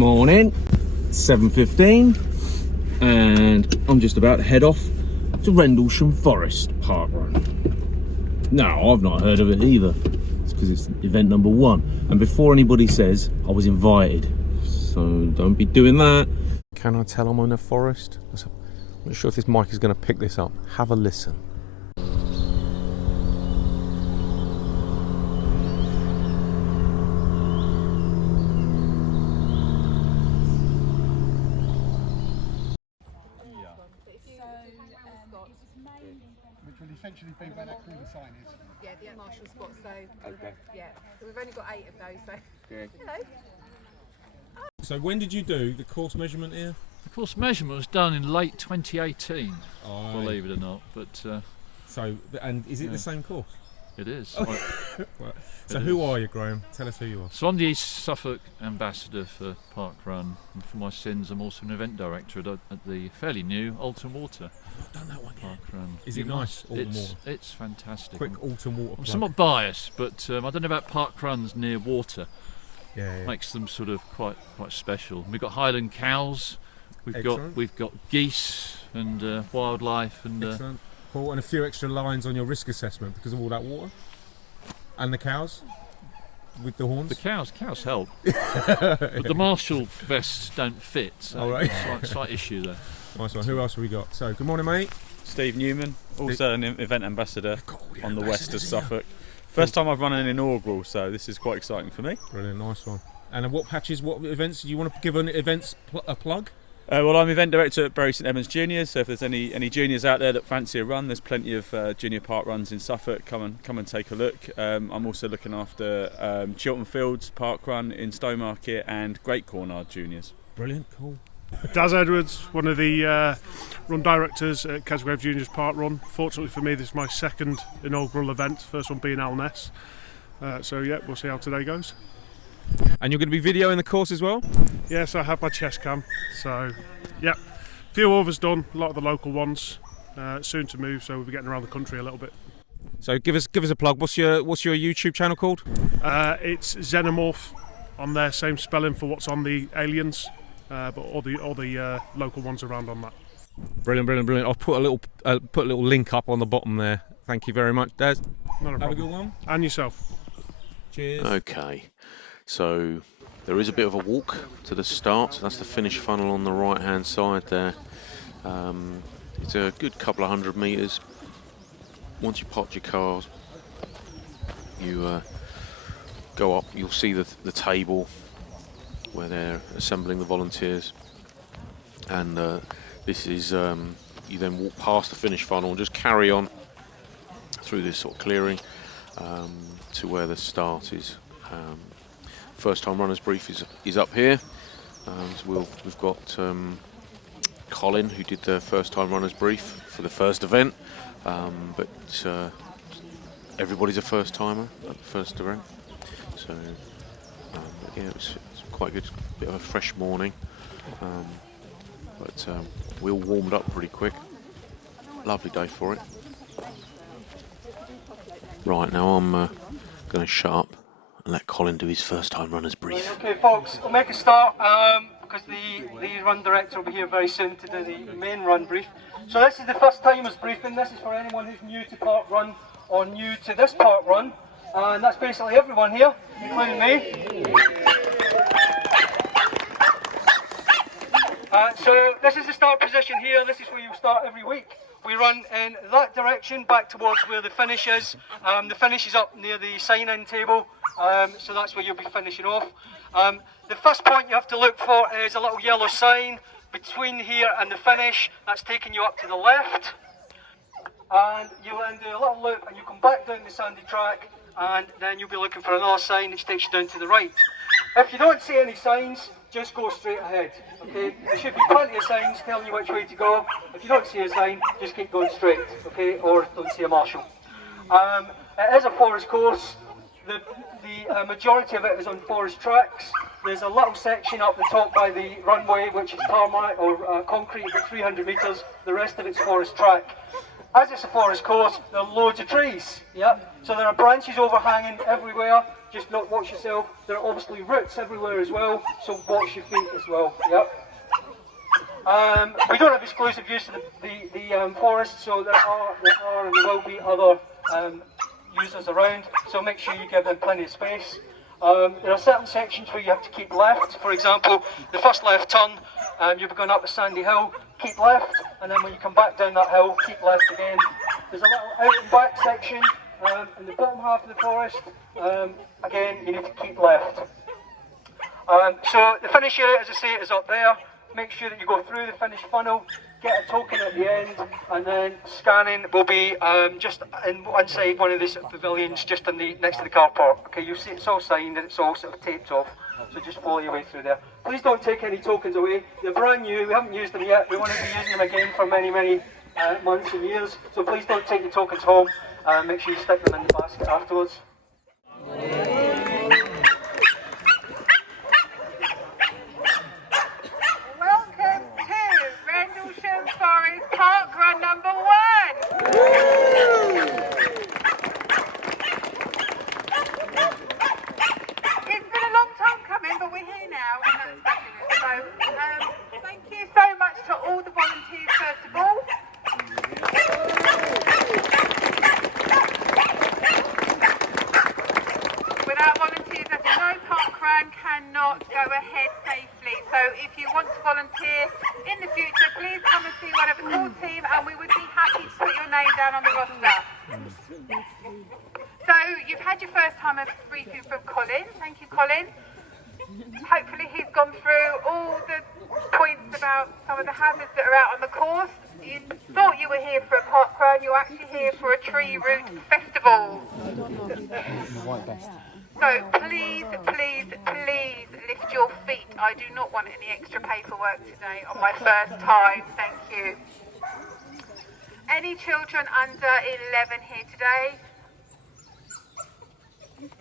Morning, 7:15, and I'm just about to head off to Rendlesham Forest parkrun. No, I've not heard of it either. It's because it's event number 1, and before anybody says I was invited, so don't be doing that. Can I tell I'm in a forest? I'm not sure if this mic is going to pick this up. Have a listen. Which will essentially be where that cooler sign is. Yeah, the Marshall spots though. Okay. Yeah, so we've only got 8 of those, so. Yeah. Hello. So when did you do the course measurement here? The course measurement was done in late 2018, Oh, believe it or not, but so, and is it yeah. the same course? it is. Right. So It who is. are you, Graham? Tell us who you are. So I'm the East Suffolk ambassador for Parkrun, and for my sins I'm also an event director at the fairly new Alton Water I've not done that one yet. Parkrun. Is it nice, Alton Water? It's fantastic. Quick autumn water I'm plug. somewhat biased, but I don't know about parkruns near water. Yeah. Makes them sort of quite special. We've got Highland cows, Excellent. we've got geese and wildlife and Excellent. Cool. And a few extra lines on your risk assessment because of all that water. And the cows with the horns. the cows help. But the Marshall vests don't fit, so All right. slight issue there. Nice one. Who else have we got? So, good morning, mate. Steve Neumann, also an event ambassador on the west of ambassadors here. Suffolk. First time I've run an inaugural, so this is quite exciting for me. Brilliant, nice one. And what patches, what events do you want to give an events a plug? Well, I'm event director at Bury St Edmunds Juniors, so if there's any juniors out there that fancy a run, there's plenty of junior park runs in Suffolk. Come and take a look. I'm also looking after Chiltern Fields Park Run in Stowmarket and Great Cornard Juniors. Brilliant, cool. Daz Edwards, one of the run directors at Kesgrave Juniors Park Run. Fortunately for me, this is my second inaugural event, first one being Alness. So yeah, we'll see how today goes. And you're going to be videoing the course as well? Yes, I have my chest cam, so yeah. A few others done, a lot of the local ones. Soon to move, so we'll be getting around the country a little bit. So give us a plug. What's your YouTube channel called? It's Xenomorph on there, same spelling for what's on the aliens, but all the local ones around on that. Brilliant. I'll put a little link up on the bottom there. Thank you very much, Daz. Not a problem. Have a good one. And yourself. Cheers. Okay, so there is a bit of a walk to the start. That's the finish funnel on the right hand side there. It's a good couple of 100 metres. Once you park your cars, you go up, you'll see the table where they're assembling the volunteers, and this is you then walk past the finish funnel and just carry on through this sort of clearing to where the start is. First time runners brief is up here. So we've got Colin, who did the first time runners brief for the first event, but everybody's a first timer at the first event, so yeah, it's quite good, bit of a fresh morning, but we all warmed up pretty quick. Lovely day for it. Right, now I'm going to shut up and let Colin do his first time runner's brief. Okay folks, we'll make a start because the run director will be here very soon to do the main run brief. So this is the first timers briefing. This is for anyone who's new to park run or new to this park run, and that's basically everyone here, including me. So this is the start position here. This is where you start every week. We run in that direction back towards where the finish is. The finish is up near the sign-in table, so that's where you'll be finishing off. The first point you have to look for is a little yellow sign between here and the finish. That's taking you up to the left. And you'll then do a little loop and you come back down the sandy track, and then you'll be looking for another sign which takes you down to the right. If you don't see any signs, just go straight ahead, okay? There should be plenty of signs telling you which way to go. If you don't see a sign, just keep going straight, okay? Or don't see a marshal. It is a forest course. The majority of it is on forest tracks. There's a little section up the top by the runway which is tarmac or concrete, about 300 metres. The rest of it's forest track. As it's a forest course, there are loads of trees, yeah? So there are branches overhanging everywhere, just watch yourself. There are obviously roots everywhere as well, so watch your feet as well, yeah? We don't have exclusive use of the forest, so there are and there will be other users around, so make sure you give them plenty of space. There are certain sections where you have to keep left. For example, the first left turn, you'll be going up a sandy hill, keep left, and then when you come back down that hill, keep left again. There's a little out and back section in the bottom half of the forest. Again, you need to keep left. So the finish area, as I say, is up there. Make sure that you go through the finish funnel, get a token at the end, and then scanning will be just in one side, one of these pavilions, just on the next to the car park. Okay, you see it's all signed and it's all sort of taped off, so just follow your way through there. Please don't take any tokens away. They're brand new, we haven't used them yet. We want to be using them again for many, many months and years, so please don't take your tokens home. Make sure you stick them in the basket afterwards. Welcome to Rendlesham Forest parkrun number 1. It's been a long time coming, but we're here now, and that's fabulous. So, thank you so much to all the volunteers, first of all. Without volunteers, as you know, parkrun cannot go ahead safely. So if you want to volunteer in the future, please come and see one of the core team, and we would be happy to put your name down on the roster. So you've had your first time of briefing from Colin. Thank you, Colin. Hopefully he's gone through all the points about some of the hazards that are out on the course. You thought you were here for a parkrun, you're actually here for a tree root festival. So please, please, please lift your feet. I do not want any extra paperwork today on my first time, thank you. Any children under 11 here today?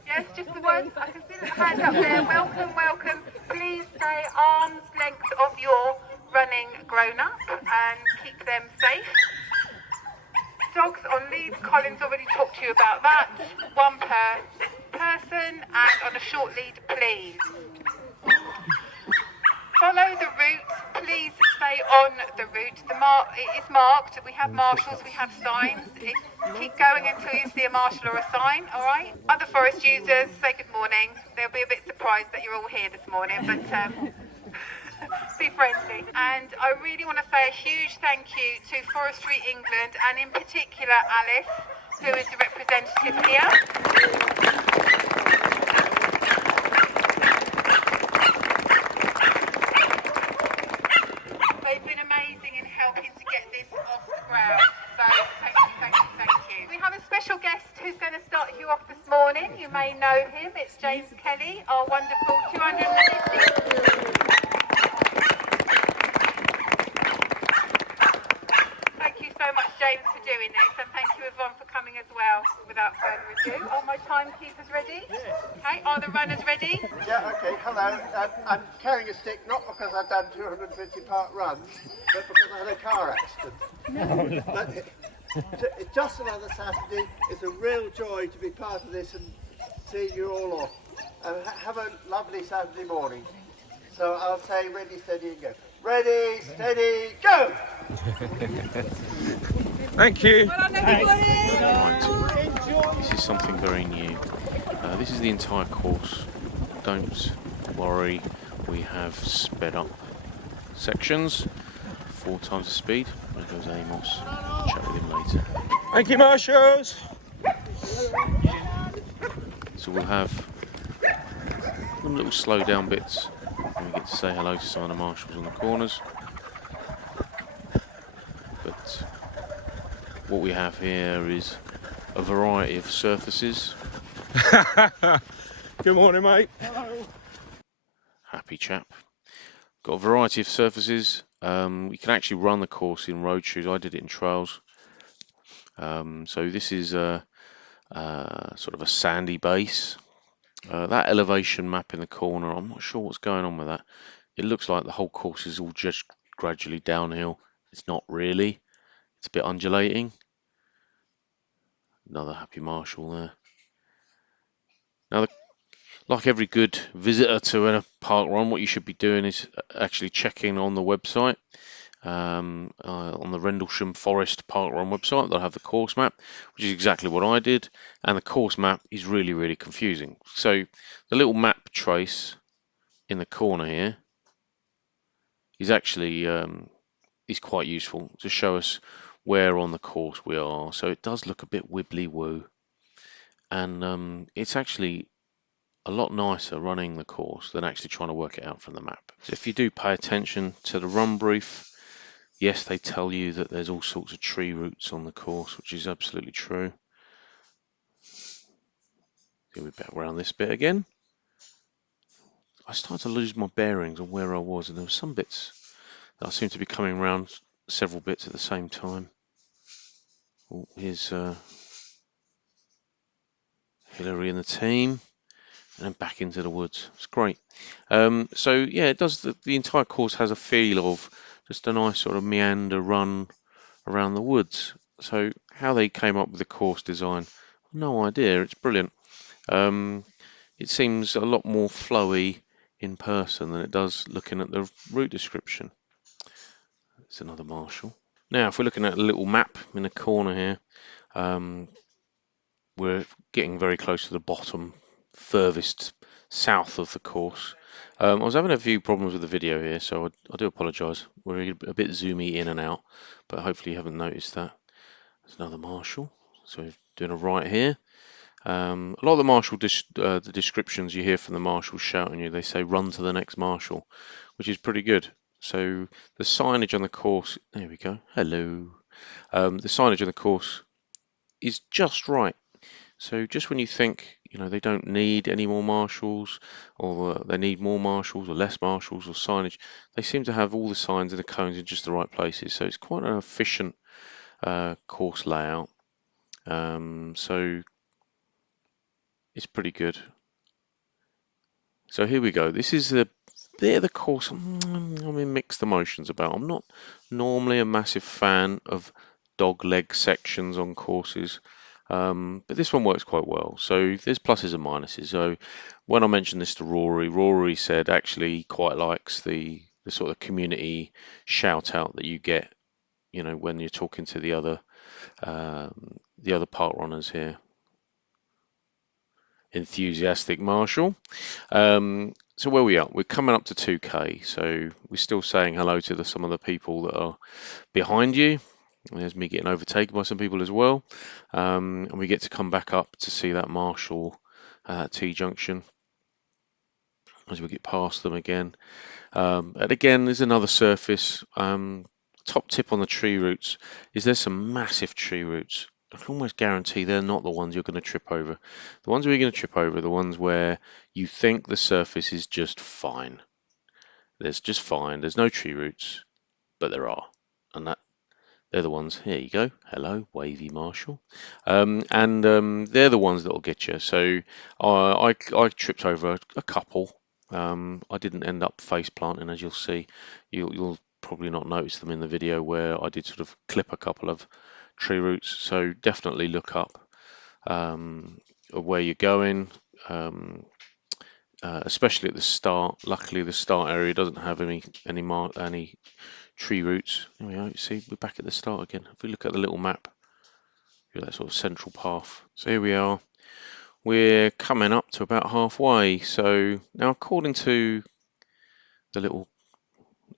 Yes, just the ones. I can see the hands up there. Welcome, welcome. Please stay arm's length of your running grown-up and keep them safe. Dogs on lead, Colin's already talked to you about that. One per person and on a short lead, please. Follow the route, please stay on the route. It is marked, we have marshals, we have signs. Keep going until you see a marshal or a sign, alright? Other forest users, say good morning. They'll be a bit surprised that you're all here this morning, but be friendly. And I really want to say a huge thank you to Forestry England, and in particular Alice, who is the representative here. They've been amazing in helping to get this off the ground. So thank you, thank you, thank you. We have a special guest who's going to start you off this morning. You may know him. It's James Kelly, our wonderful 250. So much, James, for doing this, and thank you everyone for coming as well. Without further ado, are my timekeepers ready? Okay, are the runners ready? Yeah, okay, hello. I'm carrying a stick not because I've done 250 park runs, but because I had a car accident. But it's just another Saturday. It's a real joy to be part of this and see you all off. Have a lovely Saturday morning. So I'll say ready, steady, and go. Ready, steady, go! Thank you. Right. This is something very new. This is the entire course. Don't worry, we have sped up sections, 4 times the speed. There goes Amos. Chat with him later. Thank you, marshals. So we'll have some little slow down bits, and we get to say hello to some of the marshals on the corners. But what we have here is a variety of surfaces. Good morning, mate. Hello. Happy chap. Got a variety of surfaces. We can actually run the course in road shoes. I did it in trails. So this is a sort of a sandy base. That elevation map in the corner, I'm not sure what's going on with that. It looks like the whole course is all just gradually downhill. It's not really. It's a bit undulating. Another happy marshal there. Now, like every good visitor to a park run, what you should be doing is actually checking on the website. On the Rendlesham Forest parkrun website, they'll have the course map, which is exactly what I did, and the course map is really, really confusing. So the little map trace in the corner here is actually is quite useful to show us where on the course we are. So it does look a bit wibbly woo, and it's actually a lot nicer running the course than actually trying to work it out from the map. So if you do pay attention to the run brief, yes, they tell you that there's all sorts of tree roots on the course, which is absolutely true. We'll be back around this bit again. I started to lose my bearings on where I was, and there were some bits that I seem to be coming around several bits at the same time. Oh, here's Hillary and the team, and then back into the woods. It's great. So yeah, it does. The entire course has a feel of just a nice sort of meander run around the woods. So how they came up with the course design, no idea. It's brilliant. It seems a lot more flowy in person than it does looking at the route description. It's another Marshall. Now, if we're looking at a little map in the corner here, we're getting very close to the bottom, furthest south of the course. I was having a few problems with the video here, so I do apologise. We're a bit zoomy in and out, but hopefully you haven't noticed that. There's another Marshall. So we're doing a right here. A lot of the Marshall the descriptions you hear from the Marshals shouting you, they say run to the next Marshal, which is pretty good. So the signage on the course, there we go, hello. The signage on the course is just right. So just when you think, you know, they don't need any more Marshals, or they need more Marshals or less Marshals or signage, they seem to have all the signs and the cones in just the right places. So it's quite an efficient course layout. So it's pretty good. So here we go. This is the course I'm in mixed emotions about. I'm not normally a massive fan of dog leg sections on courses, but this one works quite well. So there's pluses and minuses. So when I mentioned this to Rory said actually he quite likes the sort of community shout out that you get, you know, when you're talking to the other park runners here. Enthusiastic Marshall. So where we are, we're coming up to 2K, so we're still saying hello to some of the people that are behind you. There's me getting overtaken by some people as well, and we get to come back up to see that Marshall T-junction as we get past them again. And again, there's another surface. Top tip on the tree roots is there's some massive tree roots. I can almost guarantee they're not the ones you're going to trip over. The ones we're going to trip over are the ones where you think the surface is just fine. There's just fine. There's no tree roots, but there are. And they're the ones. Here you go. Hello, wavy Marshall. They're the ones that will get you. So I tripped over a couple. I didn't end up face planting, as you'll see. You'll probably not notice them in the video where I did sort of clip a couple of tree roots. So definitely look up where you're going, especially at the start. Luckily, the start area doesn't have any tree roots. There we go. See, we're back at the start again. If we look at the little map, that sort of central path. So here we are. We're coming up to about halfway. So now, according to the little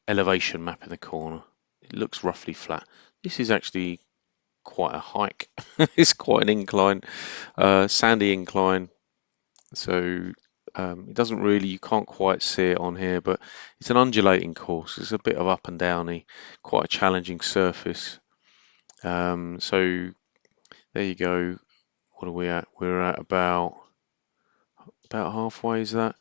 elevation map in the corner, it looks roughly flat. This is actually quite a hike. It's quite an incline, sandy incline. So it doesn't really, you can't quite see it on here, but it's an undulating course. It's a bit of up and downy, quite a challenging surface. So there you go. What are we at? We're at about halfway, is that?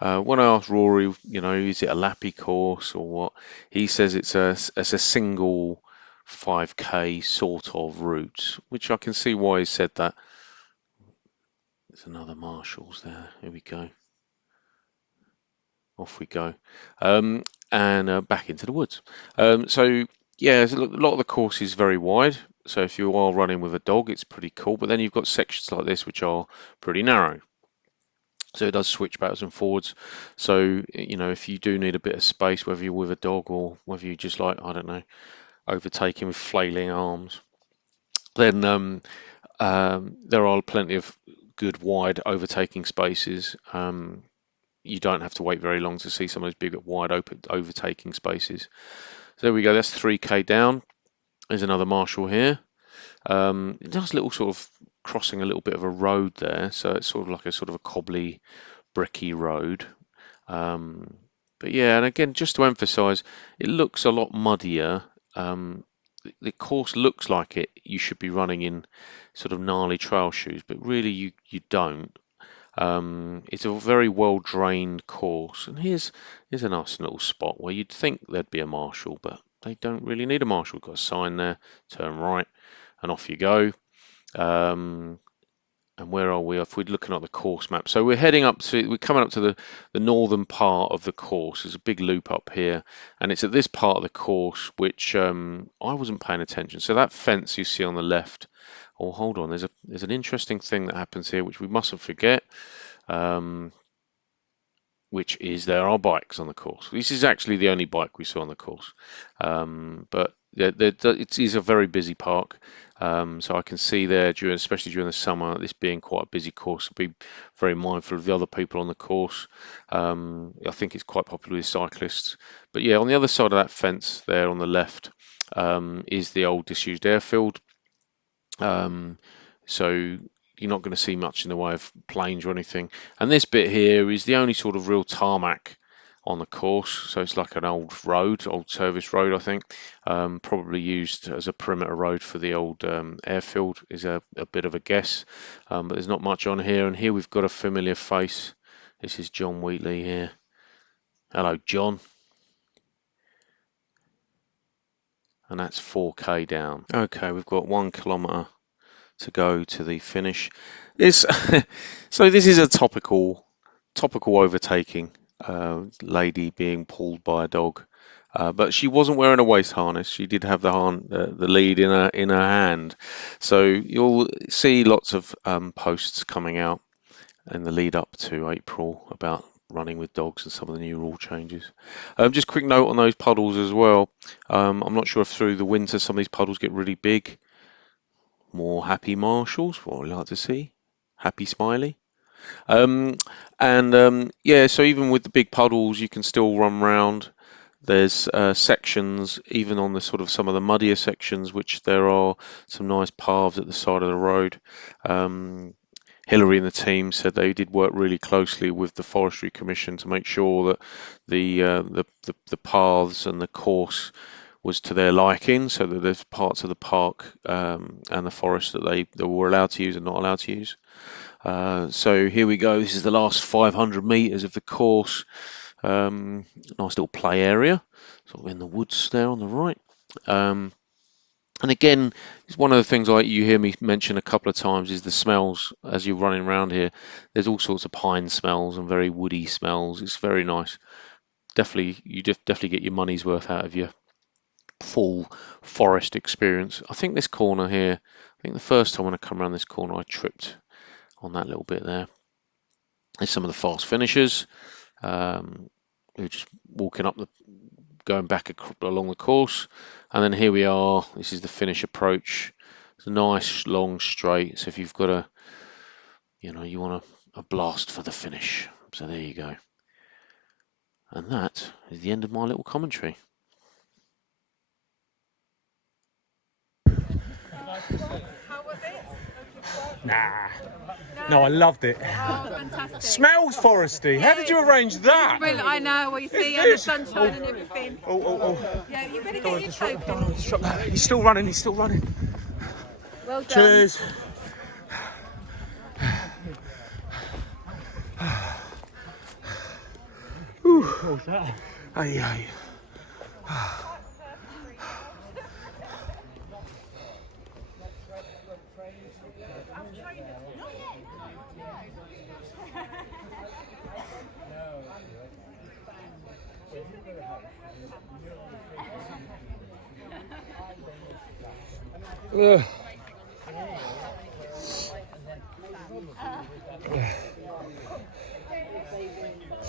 When I asked Rory, you know, is it a lappy course or what? He says it's a single 5K sort of route, which I can see why he said that. There's another Marshals there. Here we go. Off we go. And back into the woods. So yeah, a lot of the course is very wide. So if you are running with a dog, it's pretty cool. But then you've got sections like this which are pretty narrow. So it does switch backwards and forwards. So, you know, if you do need a bit of space, whether you're with a dog or whether you just like, I don't know, overtaking with flailing arms, then there are plenty of good wide overtaking spaces. You don't have to wait very long to see some of those big wide open overtaking spaces. So there we go, that's 3k down. There's another Marshall here. It does a little sort of crossing a little bit of a road there, so it's sort of like a sort of a cobbly, bricky road. But yeah, and again, just to emphasise, it looks a lot muddier. The course looks like you should be running in sort of gnarly trail shoes, but really you don't. It's a very well drained course, and here's a nice little spot where you'd think there'd be a marshal, but they don't really need a marshal. Got a sign there, turn right, and off you go. And where are we? If we're looking at the course map, so we're coming up to the northern part of the course. There's a big loop up here, and it's at this part of the course which I wasn't paying attention. So that fence you see on the left. Oh, hold on. There's an interesting thing that happens here which we mustn't forget, which is there are bikes on the course. This is actually the only bike we saw on the course, but it is a very busy park. So I can see there, especially during the summer, this being quite a busy course, I'll be very mindful of the other people on the course. I think it's quite popular with cyclists. But yeah, on the other side of that fence there on the left is the old disused airfield. So you're not going to see much in the way of planes or anything. And this bit here is the only sort of real tarmac on the course. So it's like an old service road, I think. Probably used as a perimeter road for the old airfield is a bit of a guess. But there's not much on here. And here we've got a familiar face. This is John Wheatley here. Hello, John. And that's 4k down. Okay, we've got 1 kilometre to go to the finish. So this is a topical overtaking. Lady being pulled by a dog, but she wasn't wearing a waist harness. She did have the lead in her hand. So you'll see lots of posts coming out in the lead up to April about running with dogs and some of the new rule changes. Just quick note on those puddles as well. I'm not sure if through the winter some of these puddles get really big. More happy marshals, what I like to see. Happy smiley. Yeah, so even with the big puddles, you can still run round. There's sections, even on the sort of some of the muddier sections, which there are some nice paths at the side of the road. Hillary and the team said they did work really closely with the Forestry Commission to make sure that the paths and the course was to their liking, so that there's parts of the park and the forest that they were allowed to use and not allowed to use. So here we go. This is the last 500 meters of the course. Nice little play area, sort of in the woods there on the right. And again, it's one of the things like you hear me mention a couple of times is the smells as you're running around here. There's all sorts of pine smells and very woody smells. It's very nice. You definitely get your money's worth out of your full forest experience. I think this corner here, I think the first time when I come around this corner, I tripped on that little bit there. There's some of the fast finishers who are just walking up going back along the course, and then here we are. This is the finish approach. It's a nice long straight, so if you've got you want a blast for the finish. So there you go. And that is the end of my little commentary. How was it? Nah. No, I loved it. Oh, fantastic. Smells foresty. How did you arrange that? Well, I know, well, you see, and the sunshine and everything. Oh. Yeah, you better get your token. He's still running. Well done. Cheers. What was that? Aye.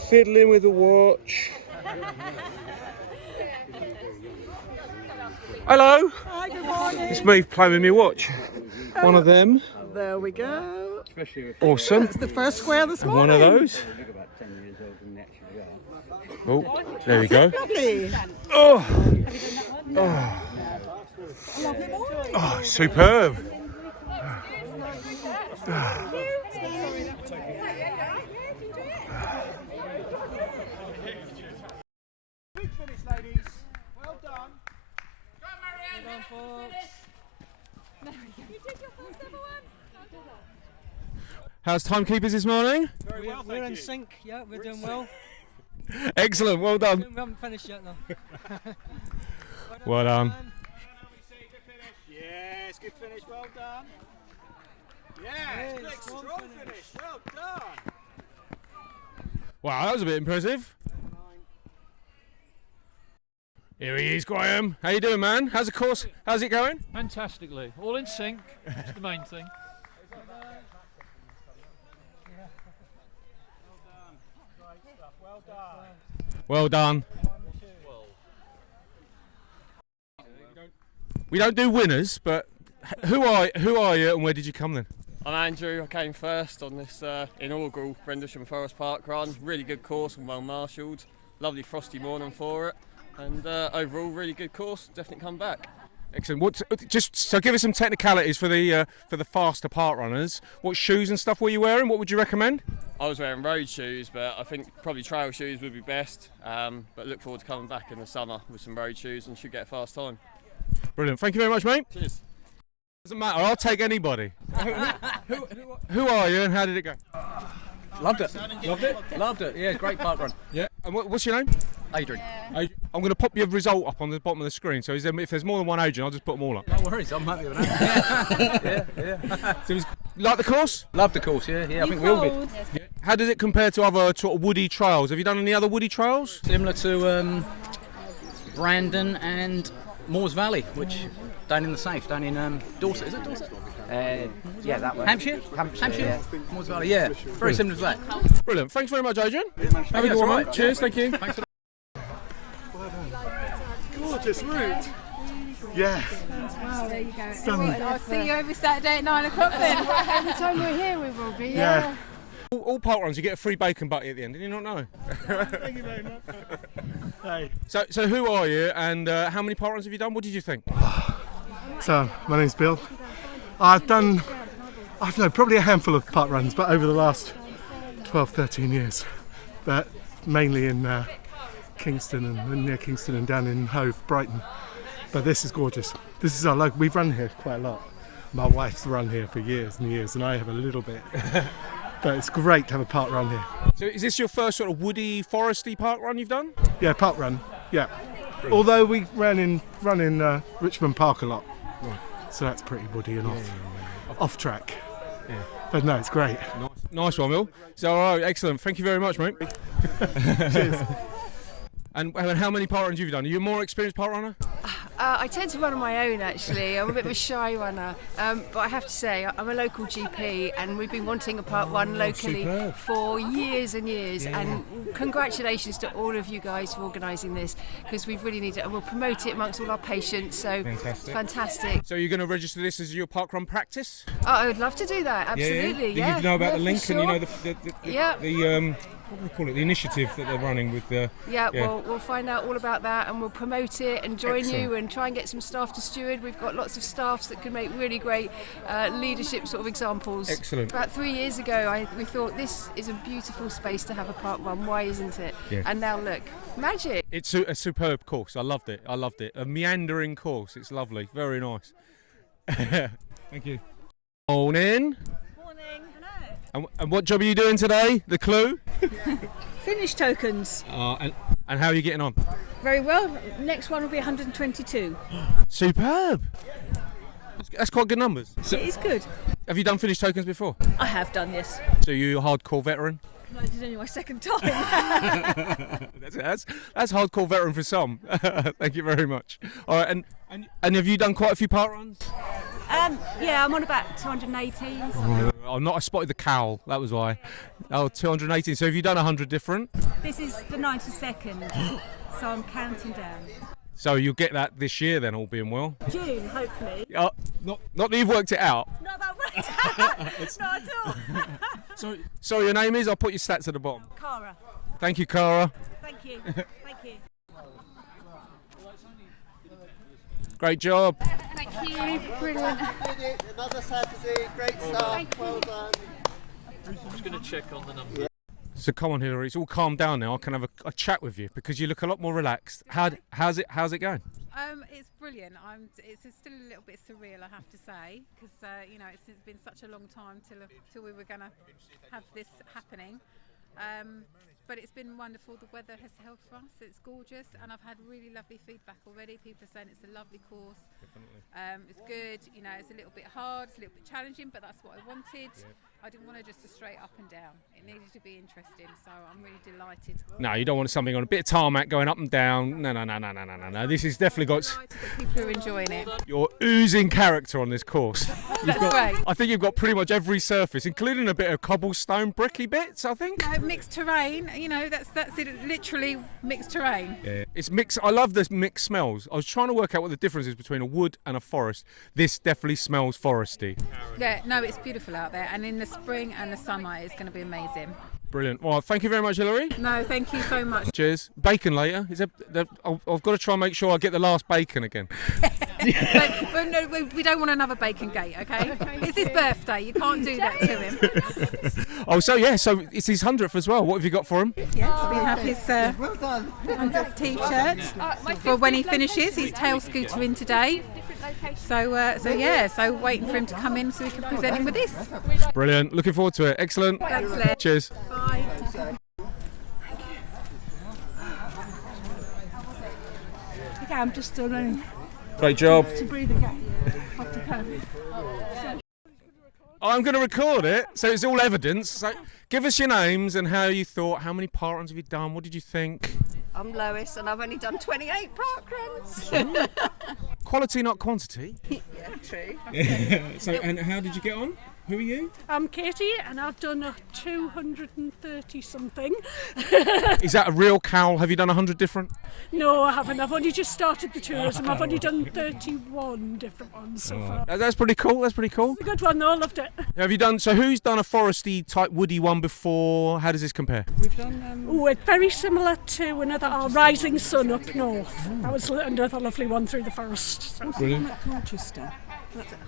Fiddling with the watch. Hello. Hi, good morning. It's me playing with my watch. One of them. There we go. Awesome. That's the first square this morning. One of those. Oh, there we go. Lovely. Oh, oh, oh, superb. Big finish, ladies. Well done. Go, Marianne. Well done, folks. You did your first ever one? How's Timekeepers this morning? Very well, we're in sync. Yeah, we're doing well. Excellent, well done. We haven't finished yet, though. Well done. Yes, good finish. Well done. Yes, good, strong finish. Well done. Wow, that was a bit impressive. Here he is, Graham. How you doing, man? How's the course? How's it going? Fantastically, all in sync. That's the main thing. Well done. We don't do winners, but who are you and where did you come then? I'm Andrew. I came first on this inaugural Rendlesham Forest parkrun. Really good course and well marshalled. Lovely frosty morning for it, and overall really good course. Definitely come back. Excellent. Just so give us some technicalities for the faster parkrunners. What shoes and stuff were you wearing? What would you recommend? I was wearing road shoes, but I think probably trail shoes would be best. But look forward to coming back in the summer with some road shoes and should get a fast time. Brilliant. Thank you very much, mate. Cheers. Doesn't matter. I'll take anybody. Who are you and how did it go? Loved it. Loved it. Loved it. Yeah, great parkrun. Yeah. And what's your name? Adrian. I'm going to pop your result up on the bottom of the screen. So if there's more than one Adrian, I'll just put them all up. No worries. I'm happy with that. yeah. So like the course? Loved the course. Yeah. I think we all did. Yeah. How does it compare to other sort of woody trails? Have you done any other woody trails? Similar to Brandon and Moores Valley, which down in the south, down in Dorset. Is it Dorset? Yeah, that way. Hampshire? Yeah. Moores Valley. Yeah. Very similar to that. Brilliant. Thanks very much, Adrian. Have a Yeah, good one, right. mate. Cheers. Thank you. Thanks for Gorgeous route. Yeah. Wow, there you go. Stunning. I'll see you over Saturday at 9 o'clock then. Every time we're here we will be, yeah. All parkruns, you get a free bacon butty at the end. Did you not know? Thank you very much. Hey. So who are you and how many parkruns have you done? What did you think? So, my name's Bill. I've done, I don't know, probably a handful of parkruns, but over the last 12, 13 years. But mainly in Kingston and near Kingston and down in Hove, Brighton. But this is gorgeous. This is our local. We've run here quite a lot. My wife's run here for years and years, and I have a little bit. But it's great to have a park run here. So is this your first sort of woody, foresty park run you've done? Yeah, park run. Yeah. Brilliant. Although we run in Richmond Park a lot, right. So that's pretty woody and off track. Yeah. But no, it's great. Nice one, Will. So all right, excellent. Thank you very much, mate. Cheers. And how many park runs have you done? Are you a more experienced park runner? I tend to run on my own actually. I'm a bit of a shy runner, but I have to say I'm a local GP and we've been wanting a part one locally for years and years. Yeah. And congratulations to all of you guys for organising this because we've really needed it and we'll promote it amongst all our patients. So fantastic. Fantastic. So you're going to register this as your park run practice? Oh, I would love to do that. Absolutely. Yeah. You know about the link for and you know sure. the what do we call it? The initiative that they're running with the. Yeah, we'll find out all about that and we'll promote it and join Excellent. you and try and get some staff to steward. We've got lots of staffs that can make really great leadership sort of examples. Excellent. About 3 years ago, we thought this is a beautiful space to have a park run. Why isn't it? Yeah. And now look, magic. It's a superb course. I loved it. A meandering course. It's lovely. Very nice. Thank you. Morning. And what job are you doing today? The clue? Finish tokens. And how are you getting on? Very well. Next one will be 122. Superb. That's quite good numbers. So, it is good. Have you done finish tokens before? I have done, yes. So you're a hardcore veteran? No, this is only my second time. that's hardcore veteran for some. Thank you very much. All right, and have you done quite a few park runs? Yeah, I'm on about 218. Oh, I spotted the cowl, that was why. Oh, 218. So have you done 100 different? This is the 92nd, so I'm counting down. So you'll get that this year then, all being well? June, hopefully. Not that you've worked it out. Not that worked out. Not at all. So your name is? I'll put your stats at the bottom. Cara. Thank you, Cara. Thank you. Thank you. Great job. Thank you. Brilliant. Another Saturday, great start, well done. I'm just going to check on the number. So come on, Hillary, it's all calmed down now. I can have a chat with you because you look a lot more relaxed. How's it going? It's brilliant. It's still a little bit surreal, I have to say, because you know it's been such a long time till we were going to have this happening. But it's been wonderful. The weather has held for us. It's gorgeous, and I've had really lovely feedback already. People are saying it's a lovely course. Definitely. It's good. You know, it's a little bit hard. It's a little bit challenging, but that's what I wanted. Yeah. I didn't want to just a straight up and down. It needed to be interesting, so I'm really delighted. No, you don't want something on a bit of tarmac going up and down. No. This has definitely got. People are enjoying it. You're oozing character on this course. That's great. I think you've got pretty much every surface, including a bit of cobblestone, bricky bits. I think. Mixed terrain. You know, that's it. Literally mixed terrain. Yeah, it's mixed. I love the mixed smells. I was trying to work out what the difference is between a wood and a forest. This definitely smells foresty. Yeah, no, it's beautiful out there, and in the spring and the summer, it's going to be amazing. Brilliant. Well, thank you very much, Hillary. No, thank you so much. Cheers. Bacon later. I've got to try and make sure I get the last bacon again. but no, we don't want another bacon gate, okay? It's his birthday. You can't do that to him. Oh, so it's his 100th as well. What have you got for him? Yes, we have his 100th T-shirt for when he finishes. He's tail scootering today. So waiting for him to come in so we can present him with this. Brilliant. Looking forward to it. Excellent. Thanks, Len. Cheers. Bye. Okay, I'm just still learning. Great job. To breathe again. I'm going to record it, so it's all evidence. So give us your names and how you thought. How many parkruns have you done? What did you think? I'm Lois, and I've only done 28 parkruns. Quality, not quantity. Yeah, true. So, and how did you get on? Who are you? I'm Katy, and I've done a 230 something. Is that a real cowl? Have you done 100 different? No, I haven't. I've only just started the tourism. I've only done 31 different ones so far. That's pretty cool. That's pretty cool. It's a good one though. I loved it. Have you done? So who's done a foresty type woody one before? How does this compare? We've done. It's very similar to another our Rising Sun up north. That was another lovely one through the forest. So. Brilliant. Colchester.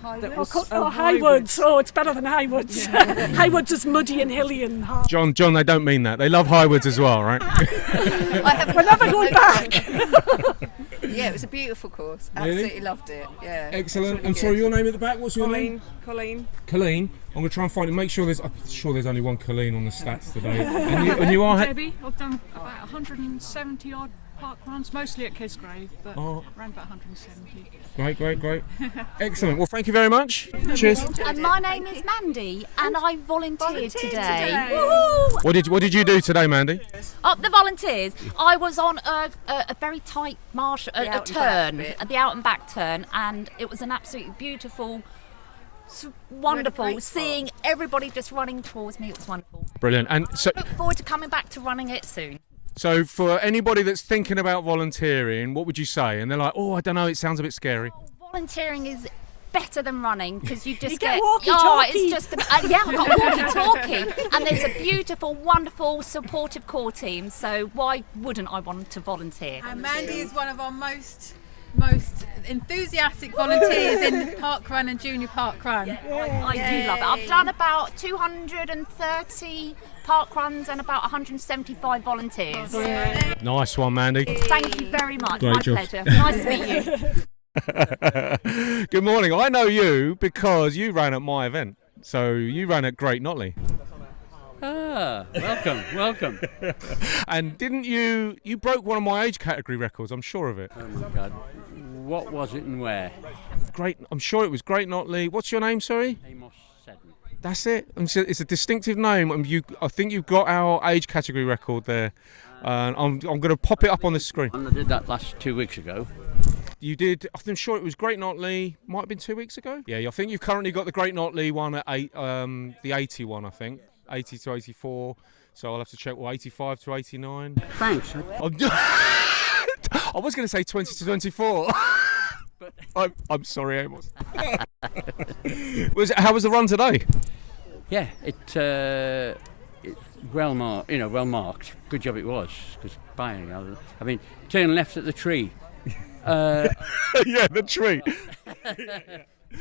Highwoods. Oh, it's better than Highwoods. Highwoods is muddy and hilly and hard. John, they don't mean that. They love Highwoods as well, right? We're never going back. Yeah, it was a beautiful course. Really? Absolutely loved it. Yeah. Excellent. Really And good. sorry, your name at the back? What's your name? Colleen. Colleen. I'm going to try and find it. Make sure I'm sure there's only one Colleen on the stats today. and you are. Debbie, I've done about 170 odd park runs, mostly at Kesgrave, but around about 170. Great. Excellent. Well, thank you very much. Cheers. And my name is Mandy, and I volunteered today. What did you do today, Mandy? The volunteers. I was on a very tight a turn, the out and back turn, and it was an absolutely beautiful, wonderful. Seeing everybody just running towards me, it was wonderful. Brilliant. And so, look forward to coming back to running it soon. So for anybody that's thinking about volunteering, what would you say? And they're like, oh, I don't know, it sounds a bit scary. Volunteering is better than running because you just get walkie-talkie. It's just I've got walkie-talkie, and there's a beautiful, wonderful, supportive core team. So why wouldn't I want to volunteer? And Mandy is one of our most enthusiastic volunteers in parkrun and junior parkrun. I do love it. I've done about 230 parkruns and about 175 volunteers. Nice one, Mandy. Thank you very much. Great My job. pleasure. Nice to meet you. Good morning. I know you because you ran at my event. So you ran at Great Notley. Welcome. And didn't you broke one of my age category records, I'm sure of it. Oh my God. What was it and where? I'm sure it was Great Notley. What's your name, sorry? Amos Seddon. That's it. It's a distinctive name. I think you've got our age category record there. I'm going to pop it up on the screen. And I did that 2 weeks ago. You did, I'm sure it was Great Notley, might have been 2 weeks ago. Yeah, I think you've currently got the Great Notley one at the 80 one, I think. 80 to 84. So I'll have to check, 85 to 89. Thanks. I was going to say 20 to 24. I'm sorry, Amos. How was the run today? Yeah, it's well marked. Well marked. Good job it was. Because I mean, turn left at the tree. Yeah, the tree.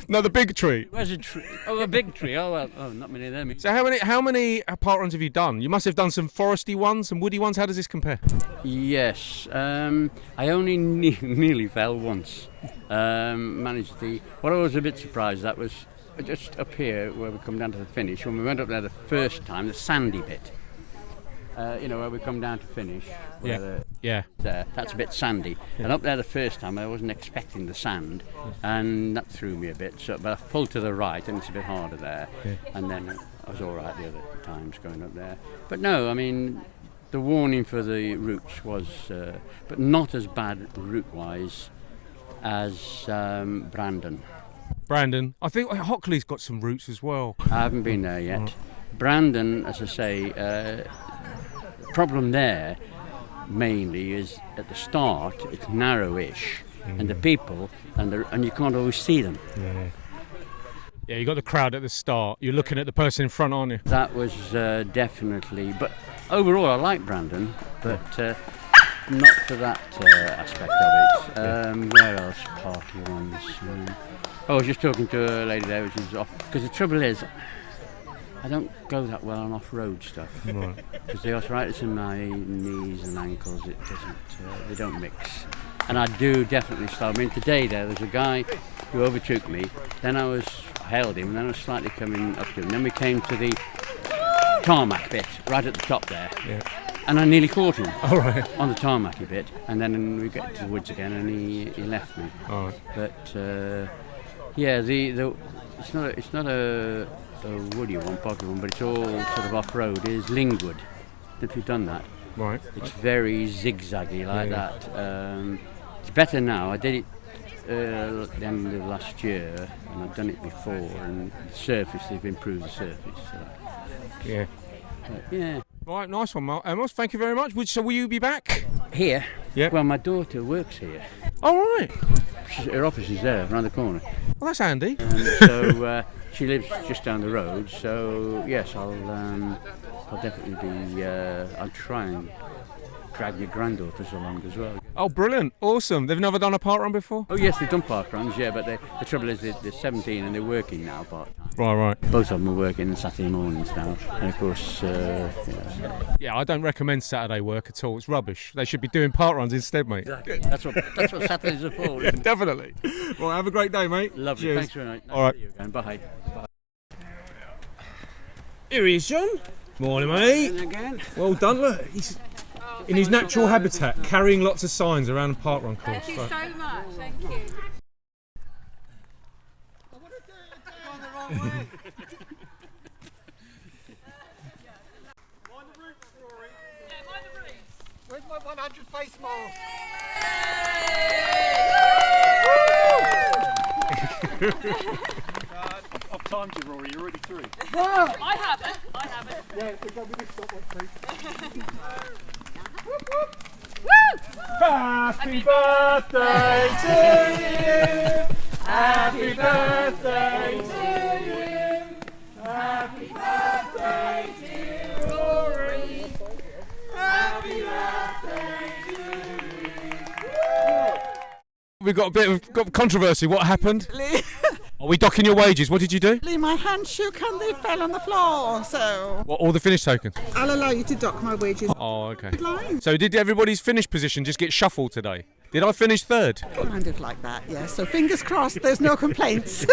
No, the big tree. Where's a tree? Oh, a big tree. Oh, well, not many of them. So how many park runs have you done? You must have done some foresty ones, some woody ones. How does this compare? Yes, I only nearly fell once. Managed what I was a bit surprised at was just up here where we come down to the finish. When we went up there the first time, the sandy bit. Where we come down to finish. Yeah. That's a bit sandy. Yeah. And up there the first time, I wasn't expecting the sand, and that threw me a bit. But I pulled to the right, and it's a bit harder there. Yeah. And then I was all right the other times going up there. But no, I mean, the warning for the roots was, but not as bad route-wise as Brandon. Brandon, I think Hockley's got some roots as well. I haven't been there yet. Right. Brandon, as I say, problem there mainly is at the start it's narrowish, and the people and you can't always see them. Yeah, you got the crowd at the start. You're looking at the person in front, aren't you? That was definitely. But overall, I like Brandon, but not for that aspect of it. Where else? Party ones. I was just talking to a lady there, which is off. Because the trouble is, I don't go that well on off-road stuff. Right. Because the arthritis in my knees and ankles, it doesn't. They don't mix. And I do definitely slow. I mean, today there was a guy who overtook me. Then I held him, and then I was slightly coming up to him. Then we came to the tarmac bit, right at the top there. Yeah. And I nearly caught him. All right. On the tarmac bit, and then we get to the woods again, and he left me. All right. But yeah, it's not a woody one, boggy one, but it's all sort of off-road. Is Lingwood, if you've done that. Right. It's very zigzaggy like that. It's better now. I did it at the end of last year, and I've done it before, and the surface, they've improved the surface. So. Yeah. Yeah. Right, nice one, Mark. Amos, thank you very much. So will you be back? Here? Yeah. Well, my daughter works here. All right. Her office is there, around the corner. Well, that's handy. So she lives just down the road. So yes, I'll definitely be. I'll try and drag your granddaughters along as well. Oh, brilliant! Awesome. They've never done a park run before? Oh yes, they've done park runs. Yeah, but the trouble is they're 17 and they're working now part time. Right. Both of them are working Saturday mornings now, and of course. Yeah, I don't recommend Saturday work at all. It's rubbish. They should be doing park runs instead, mate. Exactly. That's what Saturdays are for. Yeah, definitely. Well, have a great day, mate. Lovely. Cheers. Thanks very much. All right. Bye. Here he is, John. Morning, mate. Again. Well done. Look, he's in his natural habitat, carrying lots of signs around the park run course. Thank you so much. Thank you. Mind the roots, Rory. Yeah, mind the roots. Where's my 100 face mask? Off time to Rory, you're already through. I haven't. Yeah, so we just stop one, please. Happy birthday to you. Happy birthday to you. Happy birthday to Rory. Happy birthday to you. We've got a bit of controversy. What happened? Are we docking your wages? What did you do? My hand shook and they fell on the floor, so... What, all the finish tokens? I'll allow you to dock my wages. Oh, okay. Good line. So did everybody's finish position just get shuffled today? Did I finish third? Kind of like that, yes. So fingers crossed, there's no complaints.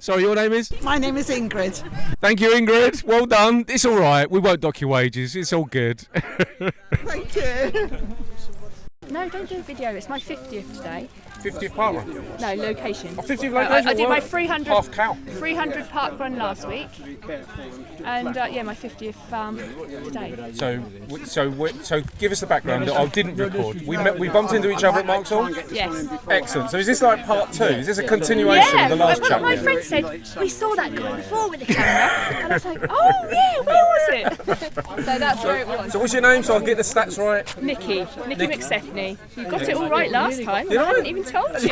Sorry, your name is? My name is Ingrid. Thank you, Ingrid. Well done. It's all right. We won't dock your wages. It's all good. Thank you. No, don't do a video. It's my 50th today. 50th parkrun? No, location. Oh, 50th location? I did my Well, 300 half count. 300 parkrun last week, and yeah, my 50th today. So give us the background that I didn't record. We bumped into each other at Mark's Hall? Yes. Excellent. So is this like part 2? Is this a continuation of the last Yeah, chapter? my friend said, we saw that guy before with the camera, and I was like, oh yeah, where was it? So that's where it was. So what's your name so I get the stats right? Niki Macsephney. You got it all right last time. Did I I? haven't even told you.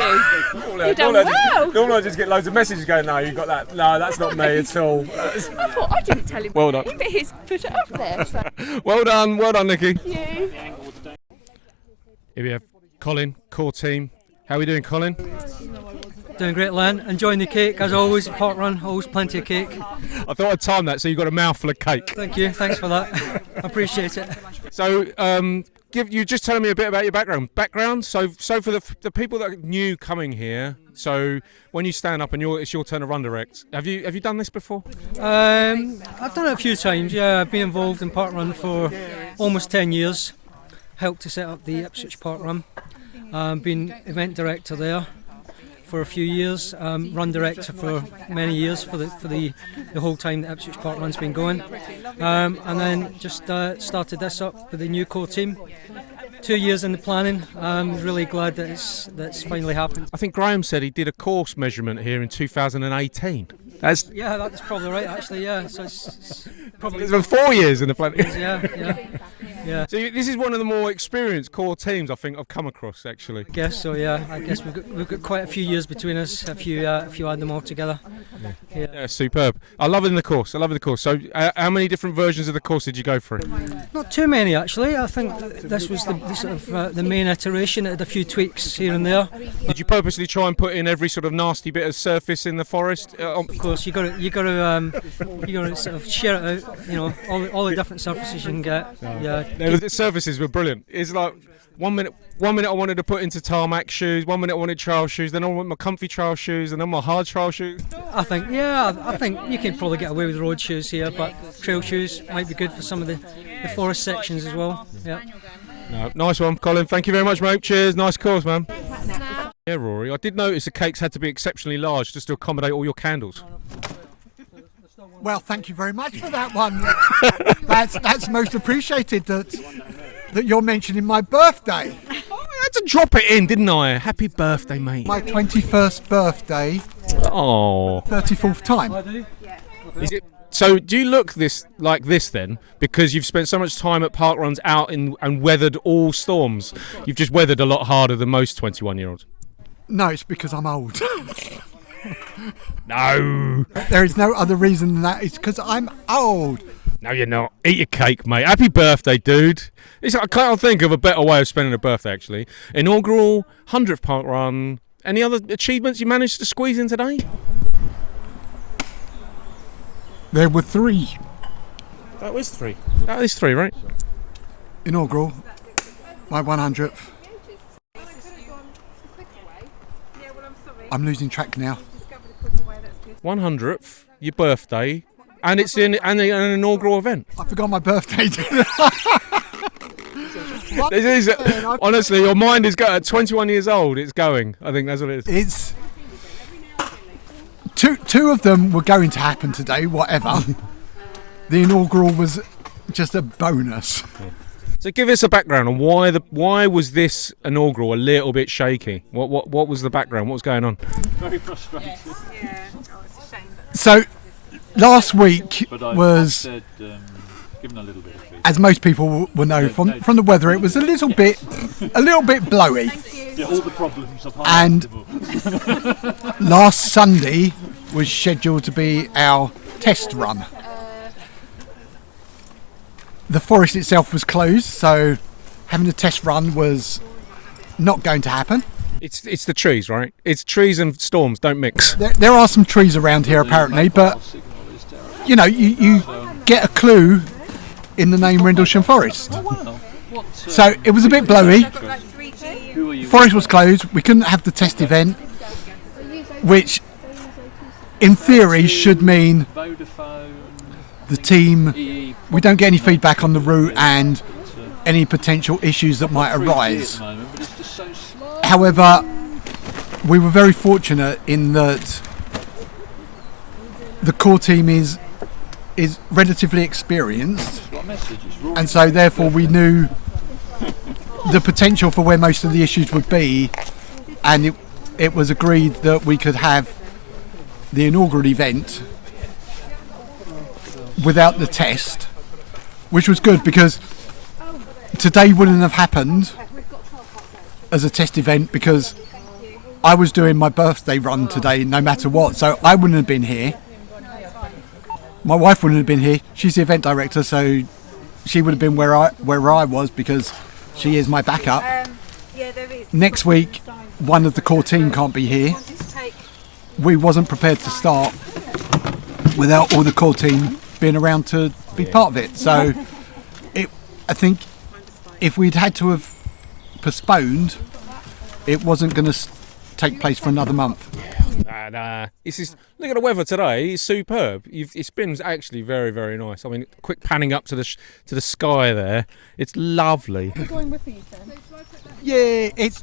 You've done well. Normally I just get loads of messages going, no, you got that. No, that's not me at all. I thought I didn't tell him. Well done. But he's put it up there. So. Well done, Niki. Thank you. Here we have Colin, core team. How are we doing, Colin? Doing great, Len. Enjoying the cake as always. Parkrun, always plenty of cake. I thought I'd time that so you got a mouthful of cake. Thank you. Thanks for that. I appreciate it. So, you just telling me a bit about your background. So for the people that are new coming here, so when you stand up and it's your turn to run direct, have you done this before? I've done it a few times. Yeah, I've been involved in parkrun for almost 10 years. Helped to set up the Ipswich Parkrun. Been event director there for a few years. Run director for many years for the whole time the Ipswich Parkrun's been going. And then just started this up with the new core team. 2 years in the planning. I'm really glad that's finally happened. I think Graham said he did a course measurement here in 2018. That's probably right actually. Yeah, so it's probably it's been 4 years in the planning. Yeah. So this is one of the more experienced core teams I think I've come across actually. I guess so. Yeah, I guess we've got quite a few years between us. If you add them all together. Yeah, superb. I love the course. So how many different versions of the course did you go through? Not too many actually. I think this was the sort of the main iteration. It had a few tweaks here and there. Did you purposely try and put in every sort of nasty bit of surface in the forest? Of course, you got to sort of share it out. You know, all the different surfaces you can get. Yeah. The surfaces were brilliant. It's like one minute I wanted to put into tarmac shoes, 1 minute I wanted trail shoes, then I want my comfy trail shoes, and then my hard trail shoes. I think you can probably get away with road shoes here, but trail shoes might be good for some of the forest sections as well. Yeah. No, nice one, Colin. Thank you very much, mate. Cheers. Nice course, man. Yeah, Rory. I did notice the cakes had to be exceptionally large just to accommodate all your candles. Well, thank you very much for that one. that's most appreciated that you're mentioning my birthday. Oh, I had to drop it in, didn't I? Happy birthday, mate. My 21st birthday. Oh. 34th time. Is it? So do you look like this then? Because you've spent so much time at parkruns out and weathered all storms. You've just weathered a lot harder than most 21-year-olds. No, it's because I'm old. No. There is no other reason than that. It's because I'm old. No, you're not. Eat your cake, mate. Happy birthday, dude. I can't think of a better way of spending a birthday, actually. Inaugural, 100th parkrun. Any other achievements you managed to squeeze in today? There were 3. That was 3. That is 3, right? Inaugural, my 100th. I'm losing track now. 100th, your birthday, and it's an inaugural event. I forgot my birthday. This is, honestly, your mind is going at 21 years old. It's going. I think that's what it is. It's two of them were going to happen today. Whatever. The inaugural was just a bonus. So give us a background on why was this inaugural a little bit shaky? What was the background? What was going on? Very frustrating. So last week was, said, given a little bit of as most people will know from the weather, it was a little bit blowy. Yeah, all the problems are and last Sunday was scheduled to be our test run. The forest itself was closed, so having a test run was not going to happen. It's the trees, right? It's trees and storms don't mix. There are some trees around here apparently, but you know, you get a clue in the name Rendlesham Forest. So it was a bit blowy. Forest was closed. We couldn't have the test event, which in theory should mean the team, we don't get any feedback on the route and any potential issues that might arise. However, we were very fortunate in that the core team is relatively experienced, and so therefore we knew the potential for where most of the issues would be, and it was agreed that we could have the inaugural event without the test, which was good because today wouldn't have happened as a test event because I was doing my birthday run today no matter what, so I wouldn't have been here. My wife wouldn't have been here. She's the event director, so she would have been where I was because she is my backup. Next week, one of the core team can't be here. We wasn't prepared to start without all the core team being around to be part of it. So I think if we'd had to have postponed, it wasn't going to take place for another month. Nah. Look at the weather today. It's superb. It's been actually very, very nice. I mean, quick panning up to the sky there. It's lovely. We're going with these then. Yeah, it's.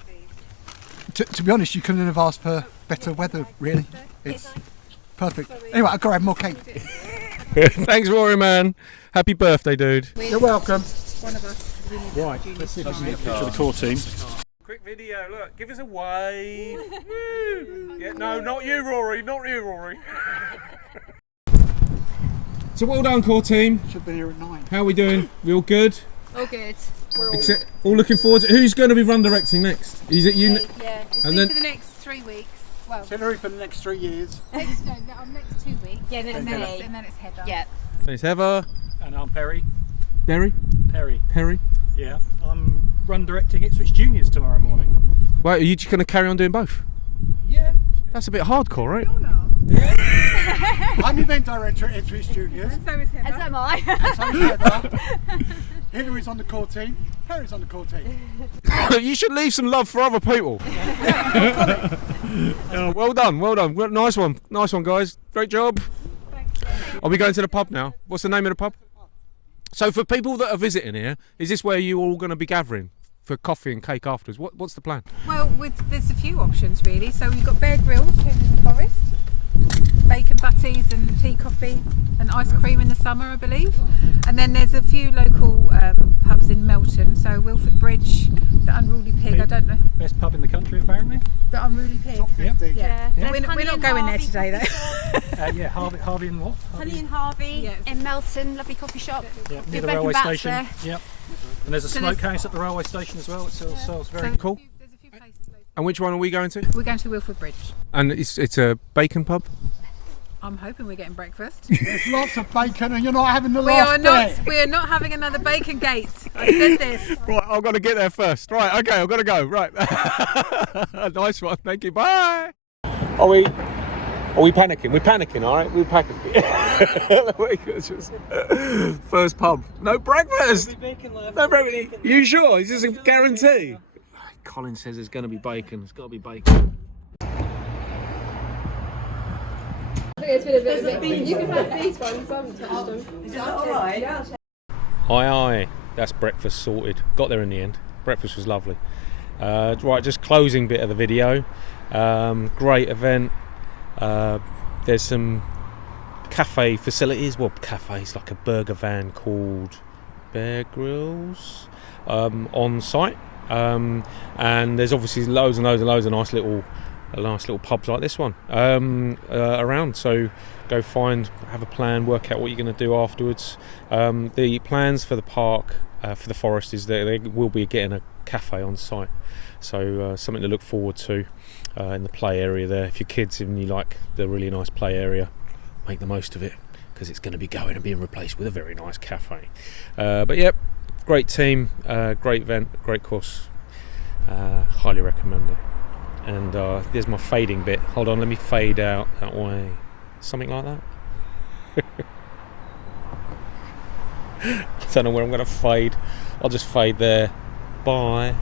To be honest, you couldn't have asked for better weather, really. It's perfect. Anyway, I've got to have more cake. Thanks, Rory, man. Happy birthday, dude. You're welcome. One of us. Right, let's see if I can get a picture of the core team. Quick video, look, give us a wave. Yeah, no, not you, Rory, not you, Rory. So well done, core team. Should be here at 9. How are we doing? We all good? All good. We're all looking forward to. Who's going to be run directing next? Is it you? Yeah, it's and me then for the next 3 weeks. Well, Hillary for the next 3 years. next 2 weeks. Yeah, then it's me. And then it's Heather. Yeah. Then it's Heather. And I'm Perry. Perry? Perry. Yeah, I'm run directing Ipswich Juniors tomorrow morning. Wait, are you just going to carry on doing both? Yeah. That's a bit hardcore, right? I'm event director at Ipswich Juniors. And so is Heather. And so am I. And so is Heather. Hillary's on the core team. Perry's on the core team. You should leave some love for other people. Well done. Nice one, guys. Great job. Are we going to the pub now? What's the name of the pub? So for people that are visiting here, is this where you're all going to be gathering for coffee and cake afterwards? What's the plan? Well, there's a few options really. So we've got Bear Grylls here in the forest, bacon butties and tea, coffee and ice cream in the summer, I believe. And then there's a few local pubs in Melton. So Wilford Bridge, the Unruly Pig, I don't know. Best pub in the country, apparently. The Unruly Pig. Yeah. We're not going there today though. Yeah, Harvey and what? Honey and Harvey in Melton, lovely coffee shop. Yeah, Good near the bacon railway bats station. there. Yep. And there's a smokehouse at the railway station as well. It sells very cool. And which one are we going to? We're going to Wilford Bridge. And it's a bacon pub? I'm hoping we're getting breakfast. There's lots of bacon and you're not having the last bit. We are not having another bacon gate. I said this. Right, I've got to get there first. Right, okay, I've got to go. Right. Nice one. Thank you. Bye. Are we panicking? We're panicking, all right? We're panicking. First pub. No breakfast. No breakfast. You sure? Is this a guarantee? Colin says there's going to be bacon. It's got to be bacon. It's been a bit. You can have these ones. I haven't touched them. Is that all right? Yeah. Aye. That's breakfast sorted. Got there in the end. Breakfast was lovely. Right, just closing bit of the video. Great event. There's some cafe facilities. Well, cafes like a burger van called Bear Grylls on site. And there's obviously loads of nice little pubs like this one around, so go have a plan, work out what you're going to do afterwards. The plans for the park, for the forest, is that they will be getting a cafe on site, so something to look forward to in the play area there. If your kids and you like the really nice play area, make the most of it, because it's going to be going and being replaced with a very nice cafe. But yep, great team, great event, great course, highly recommend it. And there's my fading bit. Hold on, let me fade out that way. Something like that. I don't know where I'm going to fade. I'll just fade there. Bye.